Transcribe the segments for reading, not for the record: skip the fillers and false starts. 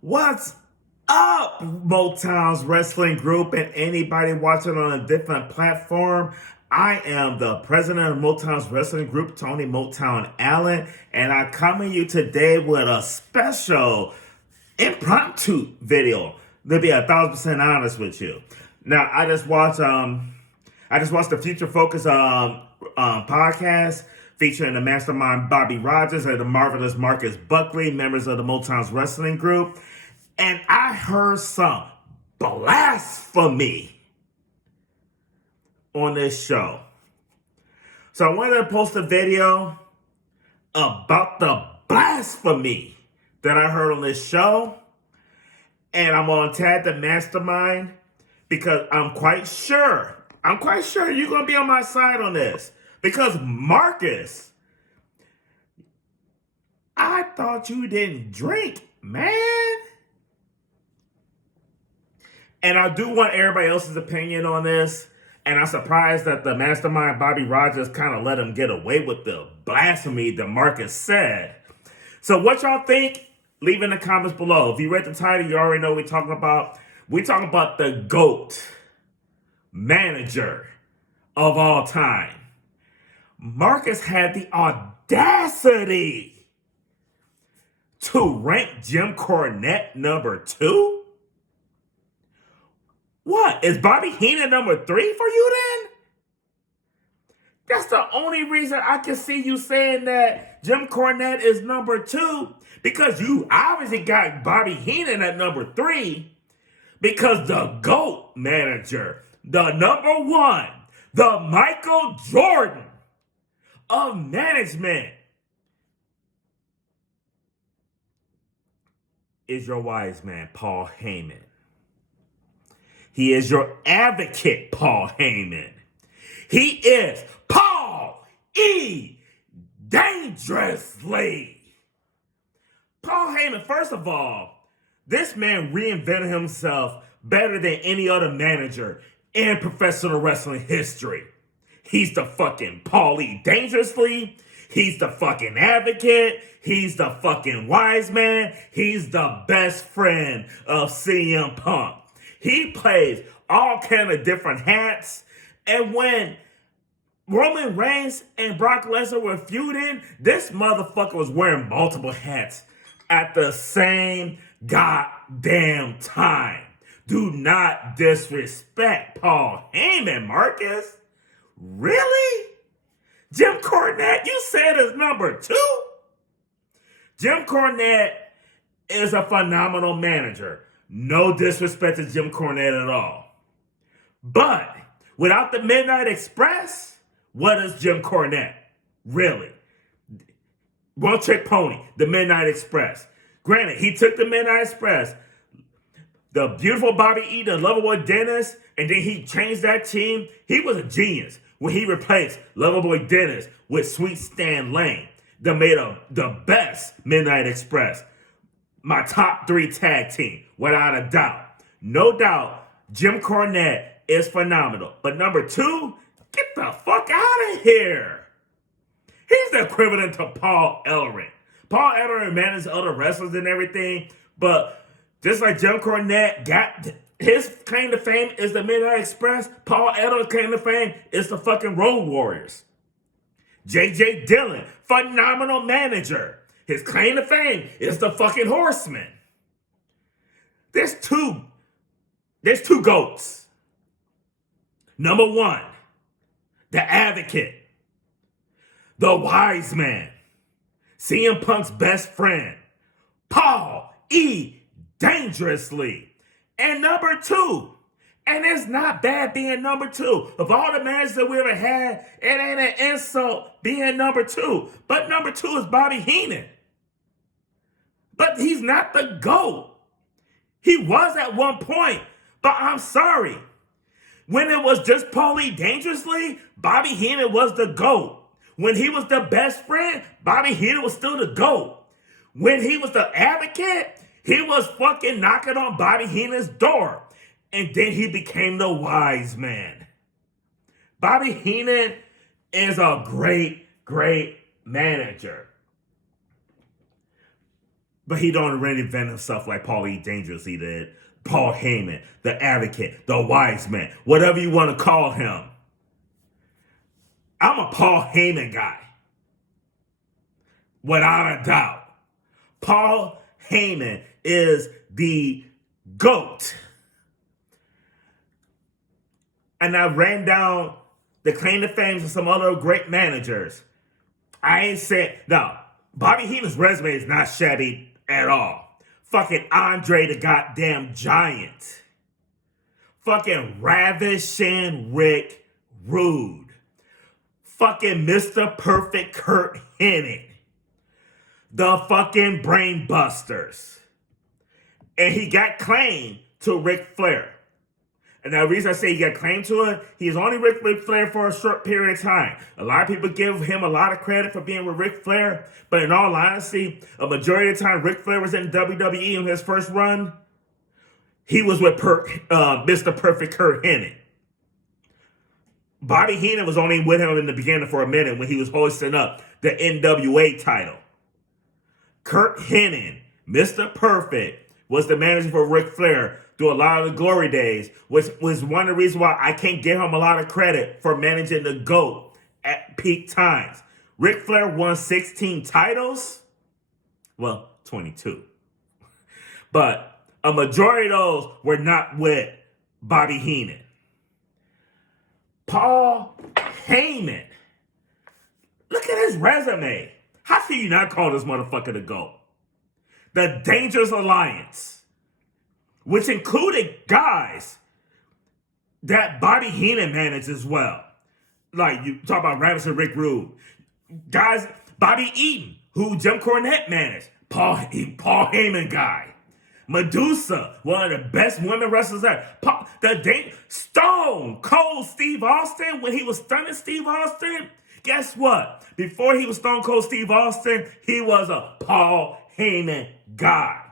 What's up, Motown's wrestling group and anybody watching on a different platform? I am the president of Motown's wrestling group, Tony Motown Allen, and I come to you today with a special impromptu video. To be 1,000% honest with you. Now, I just watched the Future Focus podcast featuring the mastermind Bobby Rogers and the marvelous Marcus Buckley, members of the Motown's wrestling group. And I heard some blasphemy on this show. So I wanted to post a video about the blasphemy that I heard on this show. And I'm going to tag the mastermind because I'm quite sure you're going to be on my side on this. Because Marcus, I thought you didn't drink, man. And I do want everybody else's opinion on this. And I'm surprised that the mastermind, Bobby Rogers, kind of let him get away with the blasphemy that Marcus said. So what y'all think? Leave in the comments below. If you read the title, you already know what we're talking about. We're talking about the GOAT manager of all time. Marcus had the audacity to rank Jim Cornette number 2? What? Is Bobby Heenan number 3 for you then? That's the only reason I can see you saying that Jim Cornette is number 2, because you obviously got Bobby Heenan at number 3, because the GOAT manager, the number 1, the Michael Jordan of management, is your wise man, Paul Heyman. He is your advocate, Paul Heyman. He is Paul E. Dangerously. Paul Heyman, first of all, this man reinvented himself better than any other manager in professional wrestling history. He's the fucking Paul E. Dangerously. He's the fucking advocate. He's the fucking wise man. He's the best friend of CM Punk. He plays all kind of different hats. And when Roman Reigns and Brock Lesnar were feuding, this motherfucker was wearing multiple hats at the same goddamn time. Do not disrespect Paul Heyman, Marcus. Really? Jim Cornette, you said is number 2? Jim Cornette is a phenomenal manager. No disrespect to Jim Cornette at all. But without the Midnight Express, what is Jim Cornette? Really? One trick pony, the Midnight Express. Granted, he took the Midnight Express, the beautiful Bobby E, the Loverboy Dennis, and then he changed that team. He was a genius when he replaced Loverboy Dennis with Sweet Stan Lane that made the best Midnight Express. My top 3 tag team, without a doubt. No doubt, Jim Cornette is phenomenal. But number 2, get the fuck out of here. He's the equivalent to Paul Ellering. Paul Ellering managed other wrestlers and everything, but just like Jim Cornette got his claim to fame is the Midnight Express, Paul Ellering's claim to fame is the fucking Road Warriors. J.J. Dillon, phenomenal manager. His claim to fame is the fucking Horsemen. There's two GOATs. Number 1, the advocate, the wise man, CM Punk's best friend, Paul E. Dangerously. And number 2, and it's not bad being number 2. Of all the managers that we ever had, it ain't an insult being number 2. But number 2 is Bobby Heenan. But he's not the GOAT. He was at one point, but I'm sorry. When it was just Paul E. Dangerously, Bobby Heenan was the GOAT. When he was the best friend, Bobby Heenan was still the GOAT. When he was the advocate, he was fucking knocking on Bobby Heenan's door. And then he became the wise man. Bobby Heenan is a great, great manager. But he don't reinvent himself like Paul E. Dangerously did. Paul Heyman, the advocate, the wise man, whatever you want to call him. I'm a Paul Heyman guy. Without a doubt. Paul Heyman is the GOAT. And I ran down the claim to fame of some other great managers. I ain't said, no, Bobby Heenan's resume is not shabby at all. Fucking Andre the goddamn Giant. Fucking Ravishing Rick Rude. Fucking Mr. Perfect Kurt Hennig. The fucking Brain Busters. And he got claimed to Ric Flair. And the reason I say he got claimed to it, he's only Ric Flair for a short period of time. A lot of people give him a lot of credit for being with Ric Flair, but in all honesty, a majority of the time Ric Flair was in WWE in his first run, he was with Mr. Perfect Kurt Hennig. Bobby Heenan was only with him in the beginning for a minute when he was hoisting up the NWA title. Kurt Hennig, Mr. Perfect, was the manager for Ric Flair through a lot of the glory days, which was one of the reasons why I can't give him a lot of credit for managing the GOAT at peak times. Ric Flair won 16 titles. Well, 22. But a majority of those were not with Bobby Heenan. Paul Heyman. Look at his resume. How can you not call this motherfucker the GOAT? The Dangerous Alliance, which included guys that Bobby Heenan managed as well. Like, you talk about Ravishing Rick Rude. Guys, Bobby Eaton, who Jim Cornette managed. Paul Heyman guy. Medusa, one of the best women wrestlers ever. Stone Cold Steve Austin, when he was stunning Steve Austin, guess what? Before he was Stone Cold Steve Austin, he was a Paul Heyman guy.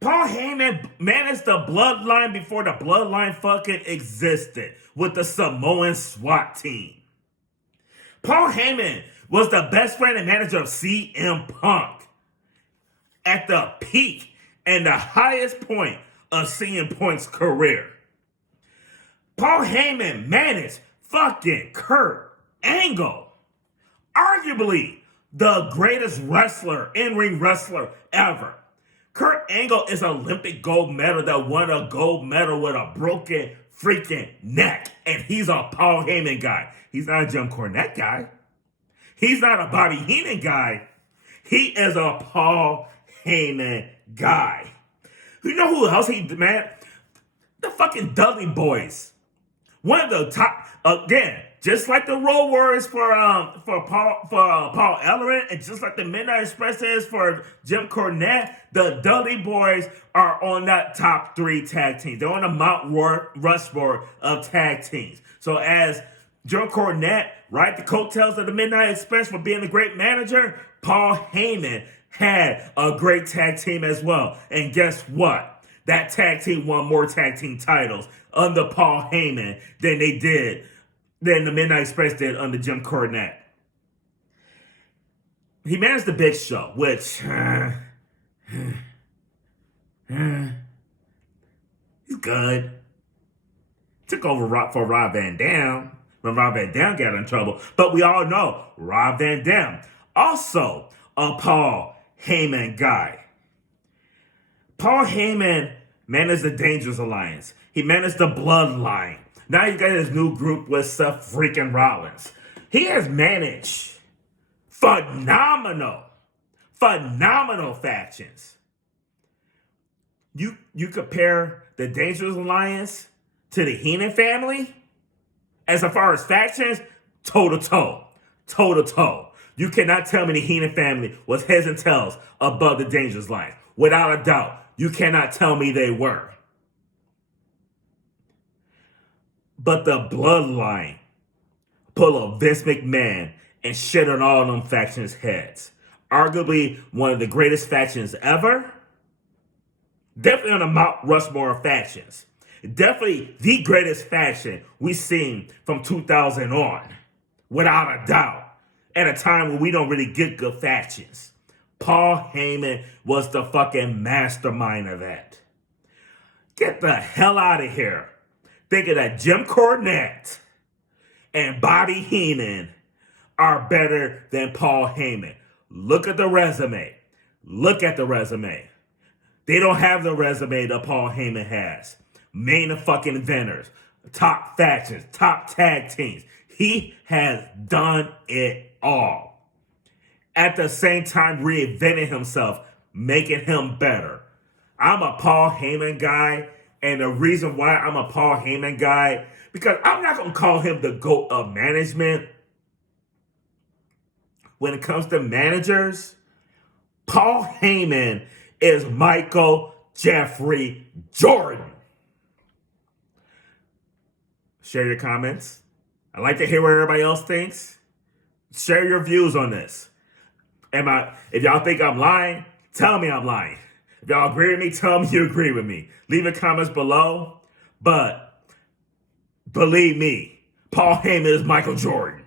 Paul Heyman managed the Bloodline before the Bloodline fucking existed with the Samoan SWAT team. Paul Heyman was the best friend and manager of CM Punk at the peak and the highest point of CM Punk's career. Paul Heyman managed fucking Kurt Angle, arguably the greatest wrestler, in-ring wrestler ever. Kurt Angle is an Olympic gold medal that won a gold medal with a broken freaking neck. And he's a Paul Heyman guy. He's not a Jim Cornette guy. He's not a Bobby Heenan guy. He is a Paul Heyman guy. You know who else man? The fucking Dudley Boys. One of the top, again, just like the Road Warriors for Paul Ellering, and just like the Midnight Express is for Jim Cornette, the Dudley Boys are on that top 3 tag teams. They're on the Mount Rushmore of tag teams. So as Jim Cornette, right, the coattails of the Midnight Express for being a great manager, Paul Heyman had a great tag team as well. And guess what? That tag team won more tag team titles under Paul Heyman than the Midnight Express did under Jim Cornette. He managed the Big Show, which he's good. Took over for Rob Van Dam when Rob Van Dam got in trouble. But we all know Rob Van Dam, also a Paul Heyman guy. Paul Heyman managed the Dangerous Alliance. He managed the Bloodline. Now you got his new group with Seth freaking Rollins. He has managed phenomenal factions. You compare the Dangerous Alliance to the Heenan family, as far as factions, toe to toe. You cannot tell me the Heenan family was heads and tails above the Dangerous Alliance. Without a doubt, you cannot tell me they were. But the Bloodline pull a Vince McMahon and shit on all of them factions' heads. Arguably one of the greatest factions ever. Definitely on the Mount Rushmore of factions. Definitely the greatest faction we've seen from 2000 on. Without a doubt. At a time when we don't really get good factions. Paul Heyman was the fucking mastermind of that. Get the hell out of here. Thinking that Jim Cornette and Bobby Heenan are better than Paul Heyman. Look at the resume. Look at the resume. They don't have the resume that Paul Heyman has. Main of fucking inventors, top factions, top tag teams. He has done it all. At the same time, reinventing himself, making him better. I'm a Paul Heyman guy, and the reason why I'm a Paul Heyman guy, because I'm not going to call him the GOAT of management. When it comes to managers, Paul Heyman is Michael Jeffrey Jordan. Share your comments. I'd like to hear what everybody else thinks. Share your views on this. If y'all think I'm lying, tell me I'm lying. If y'all agree with me, tell me you agree with me. Leave your comments below. But believe me, Paul Heyman is Michael Jordan.